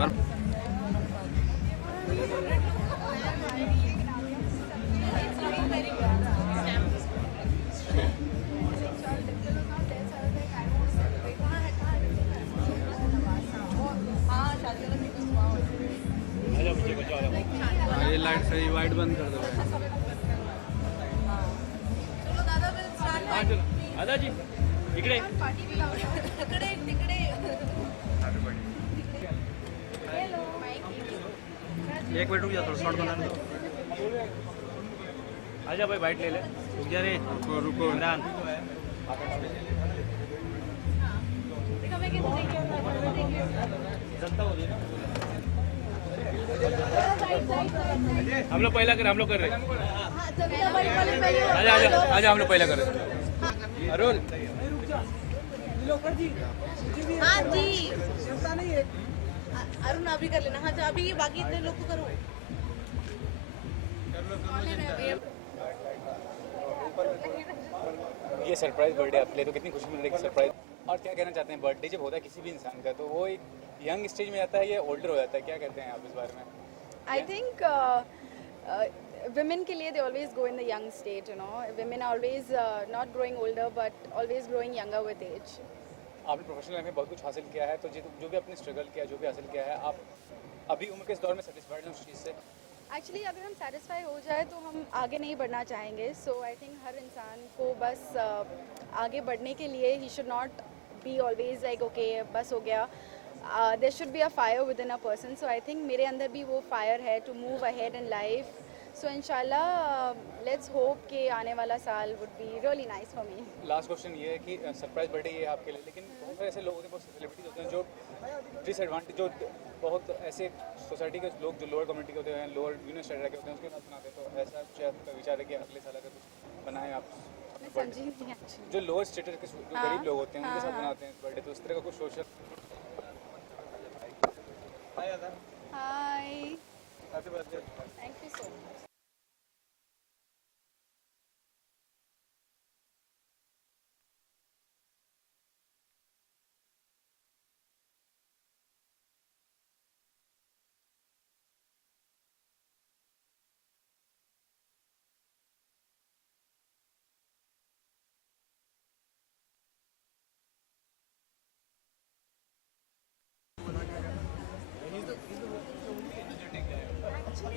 पर ये लाइट सही वाइट बंद कर दो। हाँ चलो दादाजी इकडे एक मिनट रुक जा, थोड़ा शॉर्ट बनाने दो। आजा भाई बाइट ले ले, रुक जा रे, रुको रुको इमरान। हम लोग पहला कर, हम लोग कर रहे। आजा आजा आजा, हम लोग पहला कर रहे। अरुण हाँ जी, अरुण अभी कर लेना। हाँ अभी ये बाकी इतने लोग को करो। ये सरप्राइज बर्थडे आप ले तो कितनी खुशी मिल रही है सरप्राइज। और क्या कहना चाहते हैं, बर्थडे जब होता है किसी भी इंसान का तो वो एक यंग स्टेज में आता है या ओल्डर हो जाता है, क्या कहते हैं आप इस बारे में? I think women के लिए they always go in the young stage, you know. Women are always not growing older but always growing younger with age. आपने प्रोफेशनल लाइफ में बहुत कुछ हासिल किया है, तो जो भी आपने स्ट्रगल किया, जो भी हासिल किया है, आप अभी उम्र के इस दौर में सेटिस्फाइड हैं उस चीज़ से? एक्चुअली अगर हम सेटिस्फाई हो जाए तो हम आगे नहीं बढ़ना चाहेंगे। सो आई थिंक हर इंसान को बस आगे बढ़ने के लिए ही should not be always like okay बस हो गया। There should be a fire within a person. So I think मेरे अंदर भी वो फायर है to move ahead in life. So इंशाल्लाह लेट्स होप कि आने वाला साल would be really nice for me. Last question ये है कि सरप्राइज बर्थडे ये है आपके लिए, लेकिन बहुत सारे ऐसे लोग होते हैं, बहुत सेलिब्रिटीज होते हैं जो डिसएडवांटेज, जो बहुत ऐसे सोसाइटी के लोग जो लोअर कम्युनिटी के होते हैं, लोअर यूनियन स्टैंडर्ड के होते हैं, उसके साथ बनाते हैं। तो ऐसा कुछ आपका विचार है कि अगले साल अगर कुछ बनाएं आप? जो लोअर स्टेटस के जो गरीब लोग होते हैं उनके साथ बनाते हैं बर्थडे, तो उस तरह का कुछ social? Hi, thank you so much.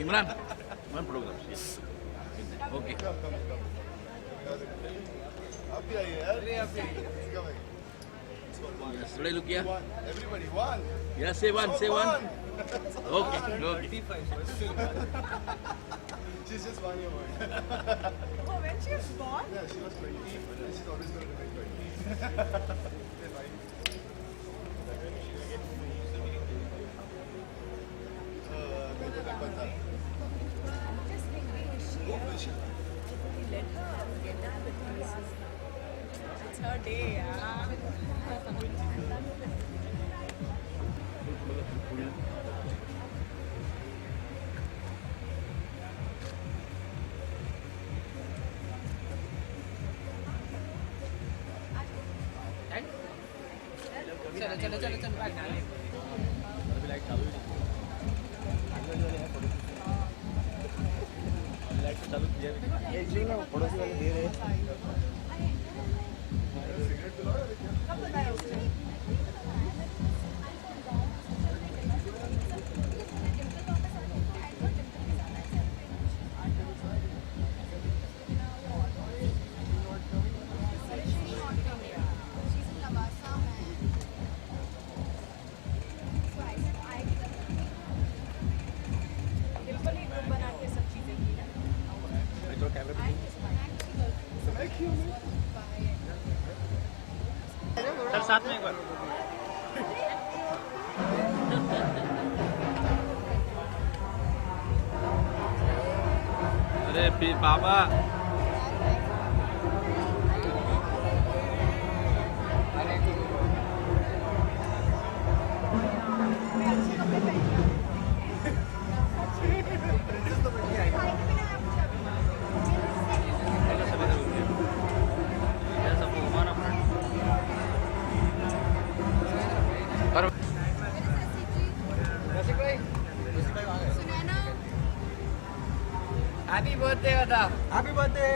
Imran one programme okay. थोड़े लुक किया, यस से one okay okay. She's just 1 year old. Oh, when she was born? Yeah, she was 20. She's always going to be 20. It's her day, yeah. चलो चलो चलो पड़ोसी वाले दे रहे हैं। सर साथ में एक बार। अरे फिर बाबा बर्थडे अदा. Happy birthday.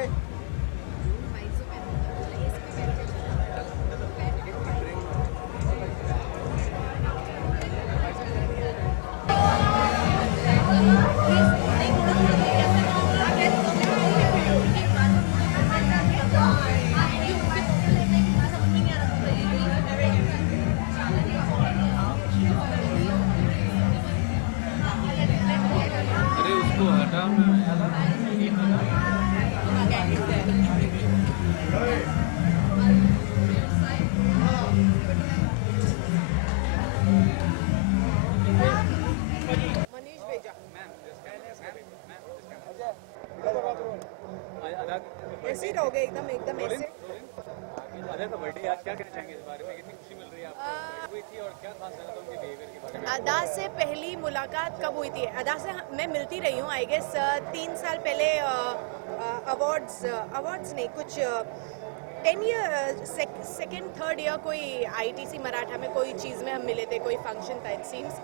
अरे उसको हटा मनीष भेजा ऐसे ही रहोगे एकदम एकदम ऐसे अदा का बर्थडे आज क्या कहना चाहेंगे इस बारे में, कितनी खुशी मिल रही है आपको हुई थी और क्या खास लगा था उनके बिहेवियर के बारे में? अदा से पहली मुलाकात कब हुई थी? अदा से मैं मिलती रही हूँ आई गेस 3 साल पहले अवार्ड्स नहीं कुछ 10 ईयर सेकेंड थर्ड ईयर कोई आईटीसी मराठा में कोई चीज़ में हम मिले थे, कोई फंक्शन था इट सीम्स.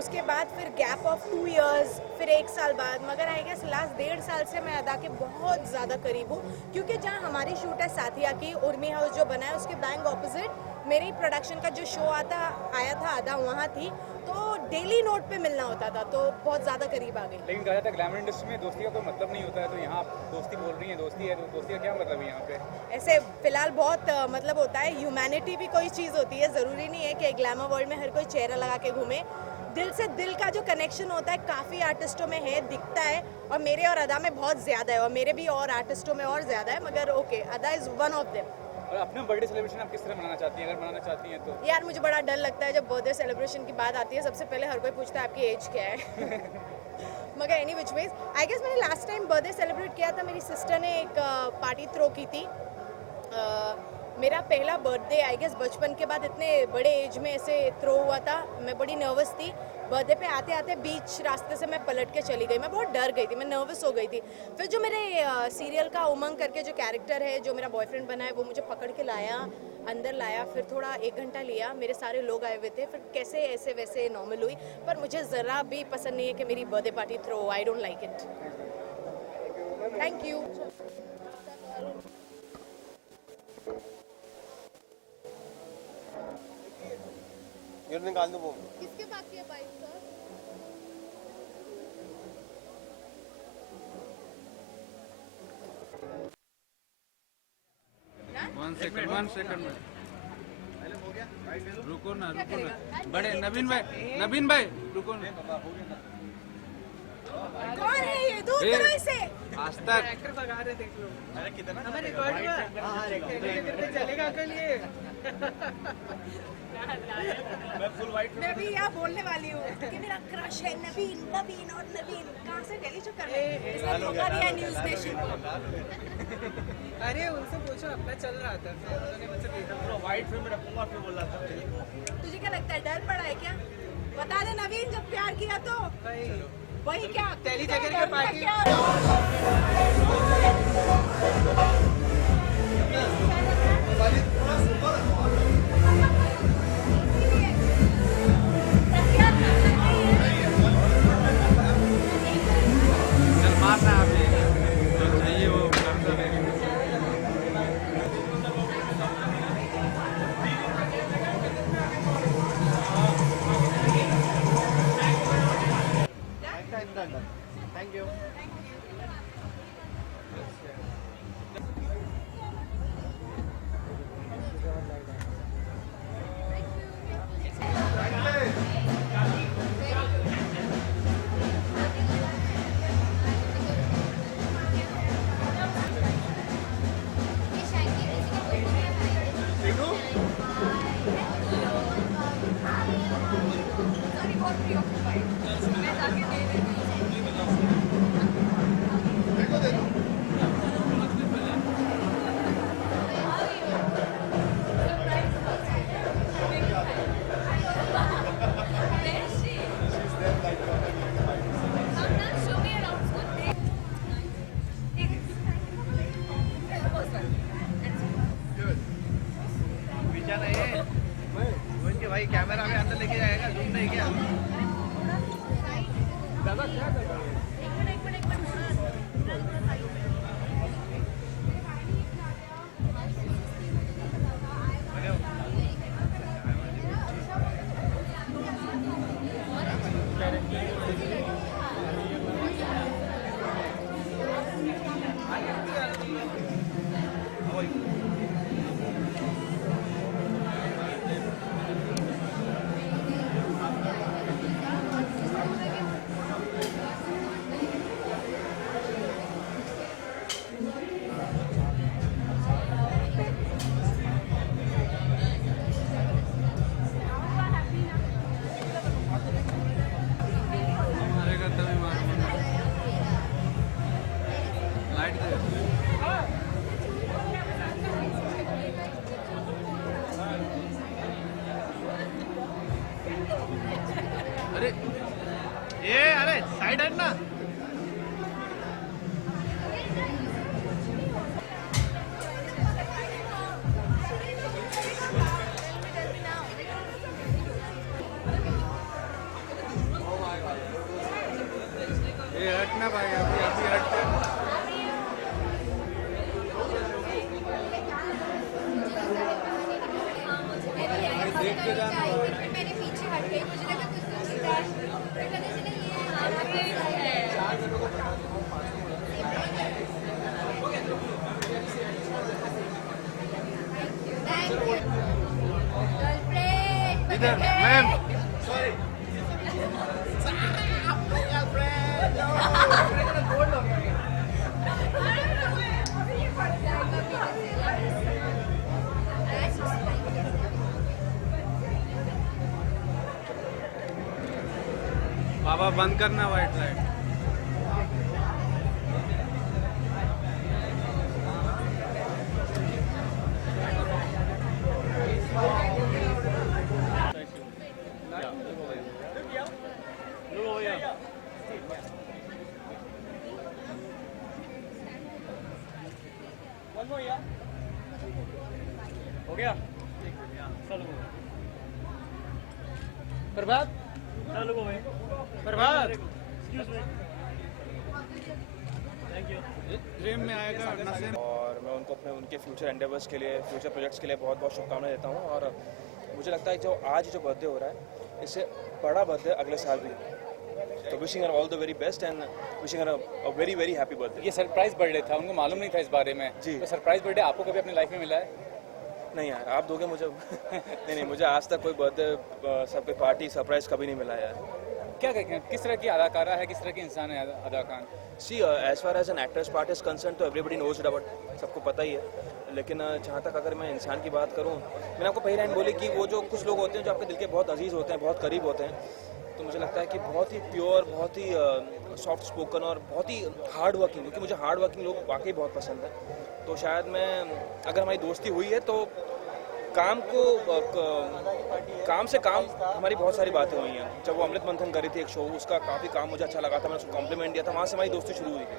उसके बाद फिर गैप ऑफ 2 इयर्स, फिर 1 साल बाद, मगर आई गेस लास्ट 1.5 साल से मैं अदा के बहुत ज़्यादा करीब हूँ क्योंकि जहाँ हमारी शूट है साथिया की उर्मी हाउस जो बना है उसके बैंक ऑपोजिट मेरी प्रोडक्शन का जो शो आया था अदा वहाँ थी, तो डेली नोट पे मिलना होता था, तो बहुत ज़्यादा करीब आ गई. लेकिन कहा जाता है ग्लैमर इंडस्ट्री में दोस्ती का कोई मतलब नहीं होता है, तो यहाँ आप दोस्ती बोल रही हैं, दोस्ती है तो दोस्ती का क्या मतलब है यहाँ पे? ऐसे फिलहाल बहुत मतलब होता है, ह्यूमैनिटी भी कोई चीज़ होती है, ज़रूरी नहीं है कि ग्लैमर वर्ल्ड में हर कोई चेहरा लगा के घूमे. दिल से दिल का जो कनेक्शन होता है काफ़ी आर्टिस्टों में है, दिखता है, और मेरे और अदा में बहुत ज़्यादा है, और मेरे भी और आर्टिस्टों में और ज़्यादा है, मगर ओके अदा इज़ वन ऑफ देम. और अपना बर्थडे सेलिब्रेशन आप किस तरह मनाना चाहती हैं, अगर मनाना चाहती हैं तो? यार मुझे बड़ा डर लगता है जब बर्थडे सेलिब्रेशन की बात आती है, सबसे पहले हर कोई पूछता है आपकी एज क्या है. मगर any which ways I guess मैंने लास्ट टाइम बर्थडे सेलिब्रेट किया था, मेरी सिस्टर ने एक पार्टी थ्रो की थी. मेरा पहला बर्थडे आई गेस बचपन के बाद इतने बड़े एज में ऐसे थ्रो हुआ था. मैं बड़ी नर्वस थी. बर्थडे पे आते आते बीच रास्ते से मैं पलट के चली गई. मैं बहुत डर गई थी, मैं नर्वस हो गई थी. फिर जो मेरे सीरियल का उमंग करके जो कैरेक्टर है, जो मेरा बॉयफ्रेंड बना है, वो मुझे पकड़ के लाया, अंदर लाया, फिर थोड़ा 1 घंटा लिया, मेरे सारे लोग आए हुए थे, फिर कैसे ऐसे वैसे नॉर्मल हुई. पर मुझे ज़रा भी पसंद नहीं है कि मेरी birthday party throw. I don't like it. Thank you. ये निकाल दो वो. किसके बाकी है बाइक सर? वन सेकंड में रुको ना बड़े नवीन भाई रुको ना. कौन है ये? दूर करो इसे. आज तक मैं भी यहाँ बोलने वाली हूँ कि मेरा क्रश है नवीन नवीन और नवीन. कहाँ से डेली चुप कर रहे हैं? इसने धोखा दिया न्यूज़ नेशन को. अरे उनसे पूछो, अपना चल रहा था, फिर उन्होंने मुझसे पूछा वाइट फिल्म में रखूंगा फिर बोल रहा था. तुझे क्या लगता है डर पड़ा है क्या? बता दे नवीन, जब प्यार किया तो भाई वही क्या टेली जगह की पार्टी क्या चल मारना अभी जो चाहिए वो कर दो. Thank you. भाई कैमरा में अंदर लेके जाएगा, जूम नहीं क्या? एक मिनट मैंने पीछे हट गई, मुझे लगा कुछ दूसरी था, फिर पता चला ये हाँ थैंक यू गर्लफ्रेंड इधर मैम बाबा बंद करना वाइट लाइट। हो गया प्रभात प्रभात ड्रीम में आएगा और मैं उनको अपने उनके फ्यूचर एंडेवर्स के लिए, फ्यूचर प्रोजेक्ट्स के लिए बहुत बहुत शुभकामनाएं देता हूँ। और मुझे लगता है जो आज जो बर्थडे हो रहा है, इससे बड़ा बर्थडे अगले साल भी। तो wishing her all the very best and wishing her a very very happy birthday. ये सरप्राइज बर्थडे था, उनको मालूम नहीं था इस बारे में जी। तो सरप्राइज बर्थडे आपको कभी अपनी लाइफ में मिला है? नहीं यार, आप दोगे मुझे? नहीं, मुझे आज तक कोई बर्थडे सब कोई पार्टी सरप्राइज कभी नहीं मिला यार। क्या कहें, किस तरह की अदाकारा है, किस तरह की इंसान है Ada Khan? See as far as an actor's part is concern तो एवरीबडी नोज इट अबाउट, सबको पता ही है। लेकिन जहाँ तक अगर मैं इंसान की बात करूँ, मैंने आपको पहली लाइन बोली कि वो जो कुछ लोग होते हैं जो आपके दिल के बहुत अजीज़ होते हैं, बहुत करीब होते हैं, तो मुझे लगता है कि बहुत ही प्योर, बहुत ही सॉफ्ट स्पोकन और बहुत ही हार्ड वर्किंग, क्योंकि मुझे हार्ड वर्किंग लोग वाकई बहुत पसंद है। तो शायद मैं, अगर हमारी दोस्ती हुई है तो काम से काम हमारी बहुत सारी बातें हुई हैं। जब वो अमृत मंथन करी थी एक शो, उसका काफ़ी काम मुझे अच्छा लगा था, मैंने उसको कॉम्प्लीमेंट दिया था, वहाँ से हमारी दोस्ती शुरू हुई थी।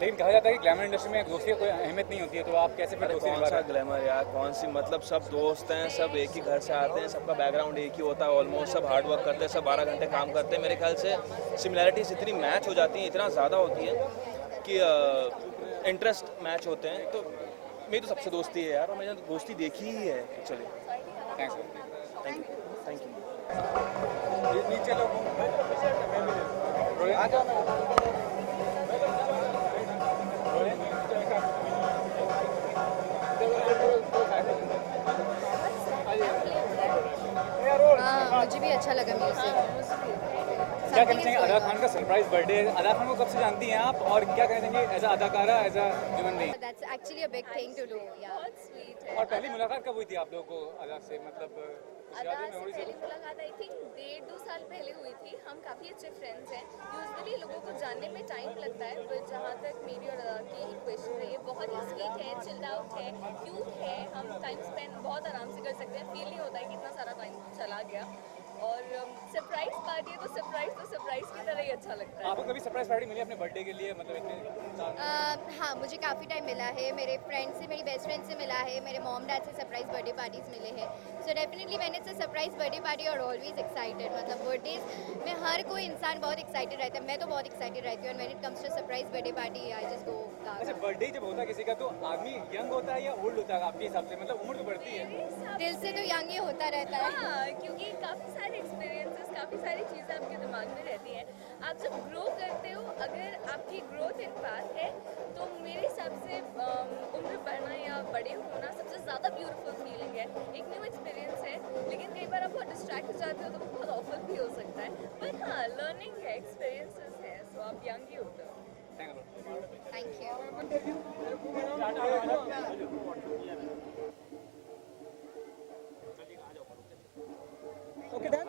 लेकिन कहा जाता है कि ग्लैमर इंडस्ट्री में दोस्ती की कोई अहमियत नहीं होती है, तो आप कैसे फिर अरे दोस्ती कौन निभा सा रहे हैं? ग्लैमर यार, कौन सी, मतलब सब दोस्त हैं, सब एक ही घर से आते हैं, सबका बैकग्राउंड एक ही होता है ऑलमोस्ट, सब हार्ड वर्क करते हैं, सब 12 घंटे काम करते हैं। मेरे ख्याल से सिमिलैरिटीज इतनी मैच हो जाती हैं, इतना ज़्यादा होती है कि इंटरेस्ट मैच होते हैं। तो मेरी तो सबसे दोस्ती है यार, और मैंने दोस्ती देखी ही है एक्चुअली। थैंक्स। Thank you. नीचे लोग हाँ, मुझे भी अच्छा लगा म्यूजिक। क्या कहना चाहेंगे अदा खान का सरप्राइज बर्थडे? अदा खान को कब से जानती हैं आप, और क्या कहना चाहेंगे एज अ अदाकारा, as a human being? That's actually a big thing to do. Yeah. और पहली मुलाकात कब हुई थी आप लोगों को अदा से, मतलब कुछ याद है अदा से मेमोरीज? पहली मुलाकात आई थिंक 1.5-2 साल पहले हुई थी। हम काफ़ी अच्छे फ्रेंड्स हैं। यूजुअली लोगों को जानने में टाइम लगता है, बट जहाँ तक मेरी और अदा की इक्वेशन है, ये बहुत ही स्वीट है, चिल्ड आउट है, क्यूट है। हम टाइम स्पेंड बहुत आराम से कर सकते हैं, फील नहीं होता है कि इतना सारा टाइम चला गया। और सरप्राइज पार्टी है तो सरप्राइज की तरह ही अच्छा लगता है। आपको कभी सरप्राइज पार्टी मिली अपने बर्थडे के लिए, मतलब इतने साल? हाँ, मुझे काफ़ी टाइम मिला है, मेरे फ्रेंड से, मेरी बेस्ट फ्रेंड से मिला है, मेरे मॉम डैड से सरप्राइज बर्थडे पार्टीज मिले हैं। So definitely when it's a surprise birthday party और ऑलवेज एक्साइटेड, मतलब बर्थडेज में हर कोई इंसान बहुत एक्साइटेड रहता है, मैं तो बहुत एक्साइटेड रहती हूँ। And when it comes to surprise birthday party I just go. अच्छा, बर्थडे जब होता है किसी का, तो आदमी यंग होता है या ओल्ड होता है आपके हिसाब से? मतलब उम्र तो बढ़ती है। दिल से तो यंग ही होता रहता है। हाँ, क्योंकि काफ़ी सारे एक्सपीरियंसेस, काफ़ी सारी चीज़ें आपके दिमाग में रहती हैं। आप जब ग्रो करते हो, अगर आपकी ग्रोथ इन पाथ है, तो मेरे हिसाब से उम्र बढ़ना या बड़े होना सबसे ज़्यादा ब्यूटीफुल फीलिंग है। एक न्यू एक्सपीरियंस है, लेकिन कई बार आप बहुत डिस्ट्रैक्ट हो जाते हो तो वो बहुत ऑफल भी हो सकता है। बट हाँ, लर्निंग है, एक्सपीरियंसेस है, सो आप यंग ही होते हो। Thank you. Okay done.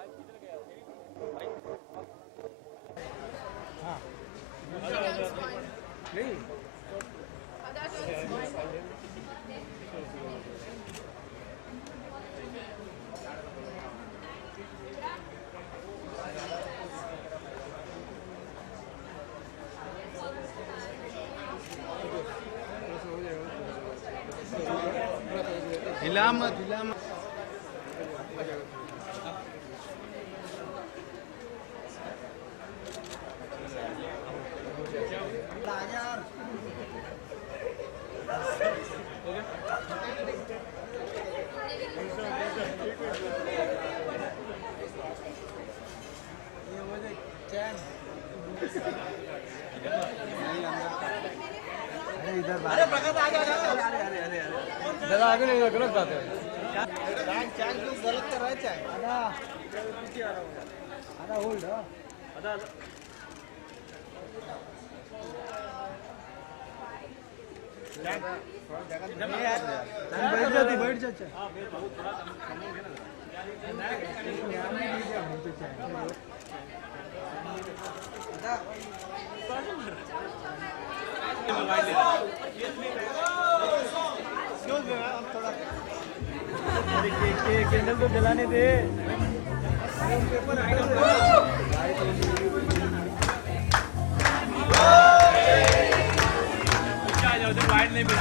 हिला मत, हिला मत। आगे नहीं गलत बात है बैठ जाते कैंडल तो जलाने दे वाइड नहीं मिल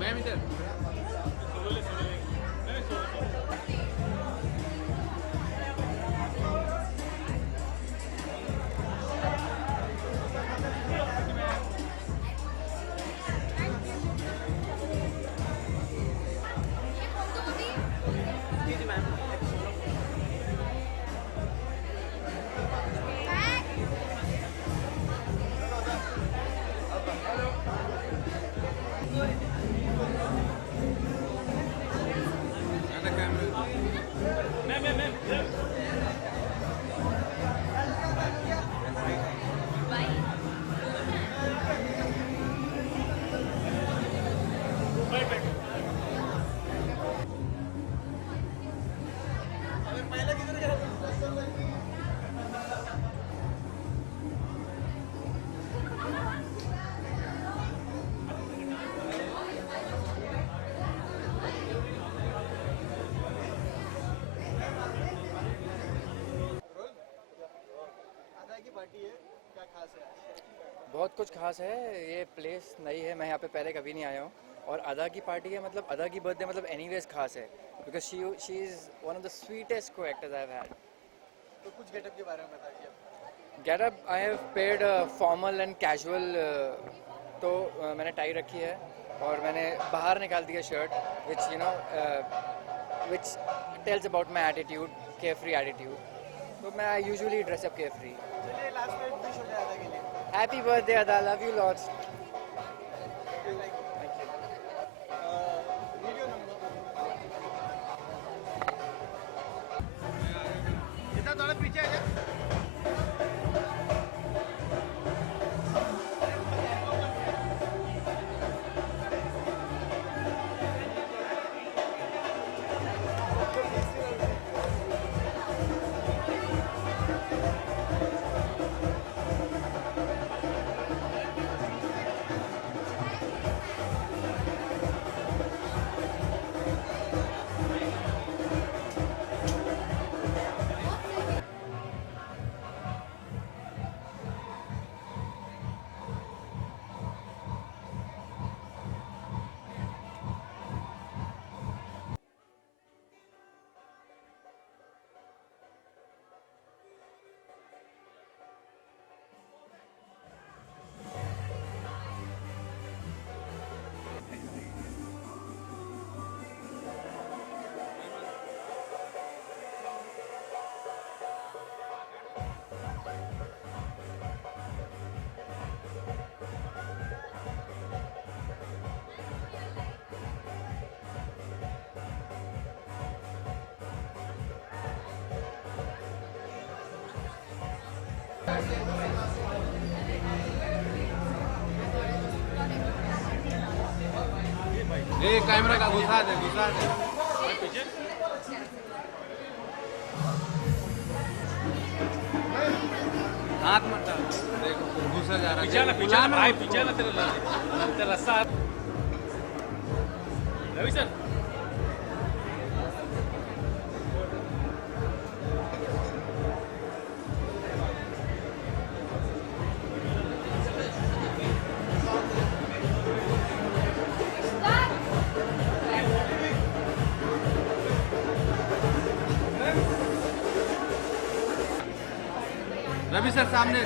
मैम इधर बहुत कुछ खास है। ये प्लेस नई है, मैं यहाँ पे पहले कभी नहीं आया हूँ। और अदा की पार्टी है, मतलब अदा की बर्थडे मतलब एनीवेज खास है, because she is one of the sweetest को एक्टर्स आई हैव हैड। तो कुछ गेटअप के बारे में बताइए। Getup I have paired formal and casual. तो मैंने टाई रखी है और मैंने बाहर निकाल दिया shirt, which you know which tells about my attitude, care free attitude. तो मैं यूजुअली ड्रेसअप केयर फ्री। चलिए लास्ट में विश हो जाए अदा के लिए। हैप्पी बर्थडे अदा, love you lots. Video number इतना थोड़ा पीछे आ जा। ये कैमरा का घुसा दे हाथ मत डाल देखो घुसा जा रहा है पीछे भाई पीछे ना तेरा रस्सा रवि सर रवि सर सामने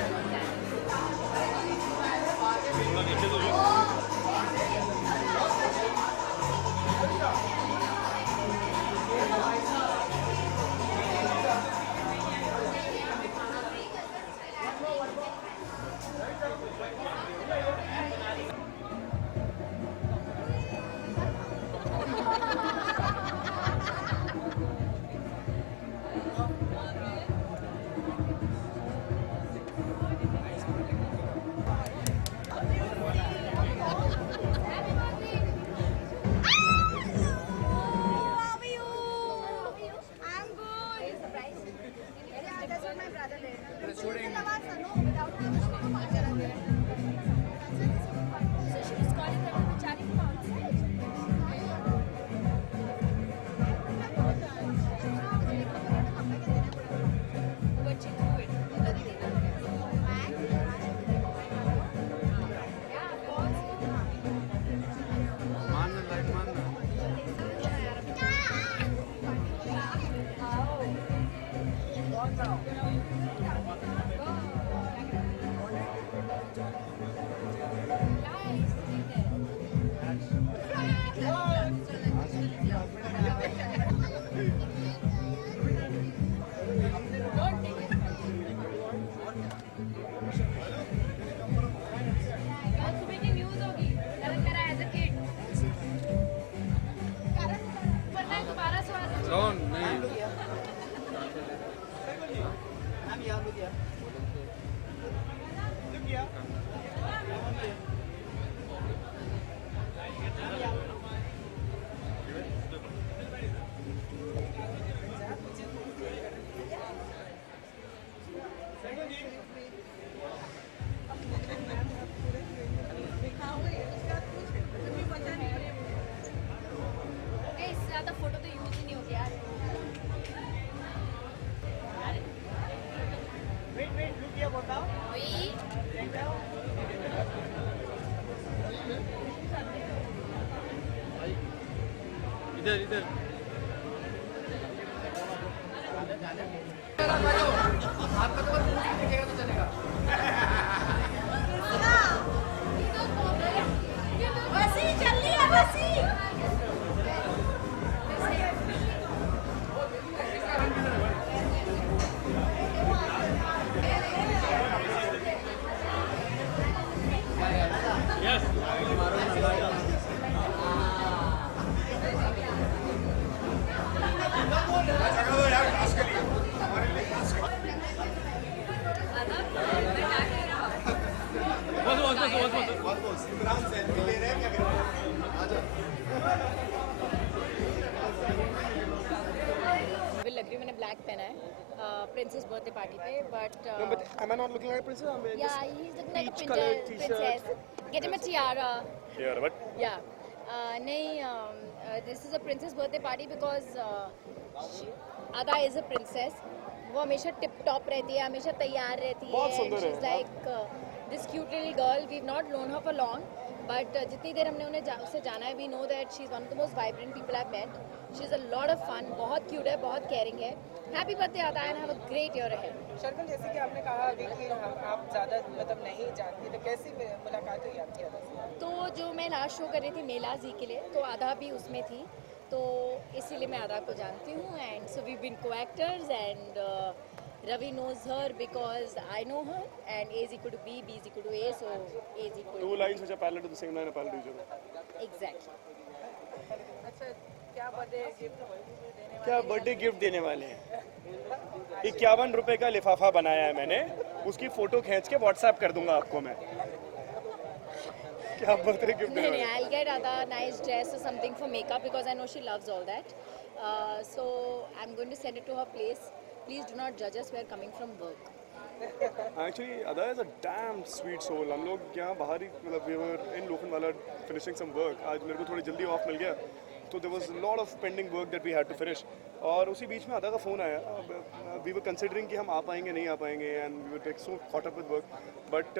इधर मैंने ब्लैक पहना है प्रिंसेस बर्थडे पार्टी पे but Am I not looking like a princess? I mean, yeah he's looking like a peach colored princess. Get him a tiara. Yeah, what? Yeah. नहीं this is a princess birthday party because Ada is a princess. वो हमेशा tip top रहती है, हमेशा तैयार रहती है. बहुत सुंदर है. She's like this cute little girl. We've not known her for long, but जितनी देर हमने उसे जाना है, we know that she's one of the most vibrant people I've met. She's a lot of fun. बहुत cute है, बहुत caring है. Happy birthday Ada and have a great year ahead. Sharmil, जैसे कि आपने कहा अभी कि आप ज़्यादा मतलब नहीं जानती, तो कैसी मुलाकात हुई आपकी अदा से? तो जो मैं लास्ट शो कर रही थी मेला जी के लिए, तो आधा भी उसमें थी, तो इसीलिए मैं आधा को जानती हूँ. And so we been co-actors and Ravi knows her because I know her, and A is equal to B, B is equal to A, so A is equal to Two lines which are parallel to the same line are parallel to each other. exactly. अच्छा, क्या क्या birthday gift क्या birthday gift देने वाले हैं? 51 रुपए का लिफाफा बनाया है मैंने, उसकी फोटो खींच के व्हाट्सएप कर दूंगा आपको मैं। क्या बर्थडे गिफ्ट देने वाले हैं? I'll get Ada a nice dress or something for makeup because I know she loves all that. So I'm going to send it to her place. Please do not judge us. We are coming from work. Actually, Ada is a damn sweet soul. हम लोग यहाँ बाहर ही मतलब we were in Lokhandwala finishing some work. आज मेरे को थोड़ी जल्दी ऑफ मिल गया, तो there was a lot of pending work that we had to finish. और उसी बीच में अदा का फ़ोन आया. We were considering कि हम आ पाएंगे नहीं आ पाएंगे, and we were like so caught up with work. But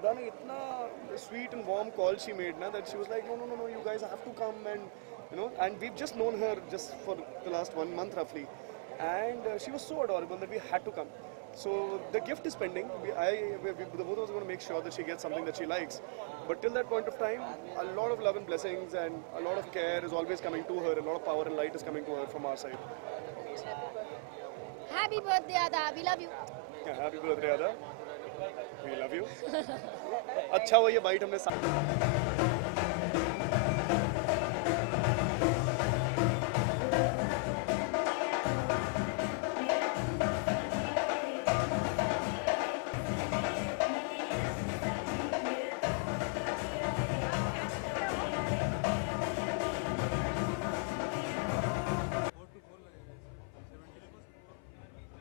अदा ने इतना sweet and warm call she made ना that she was like no you guys have to come, and and we've just known her just for the last 1 month roughly, and she was so adorable that we had to come. So the gift is pending. The both of us are going to make sure that she gets something that she likes. But till that point of time, a lot of love and blessings and a lot of care is always coming to her. A lot of power and light is coming to her from our side. Happy birthday, Ada. We love you. Yeah, happy birthday, Ada. We love you. अच्छा हुआ ये bite हमने साथ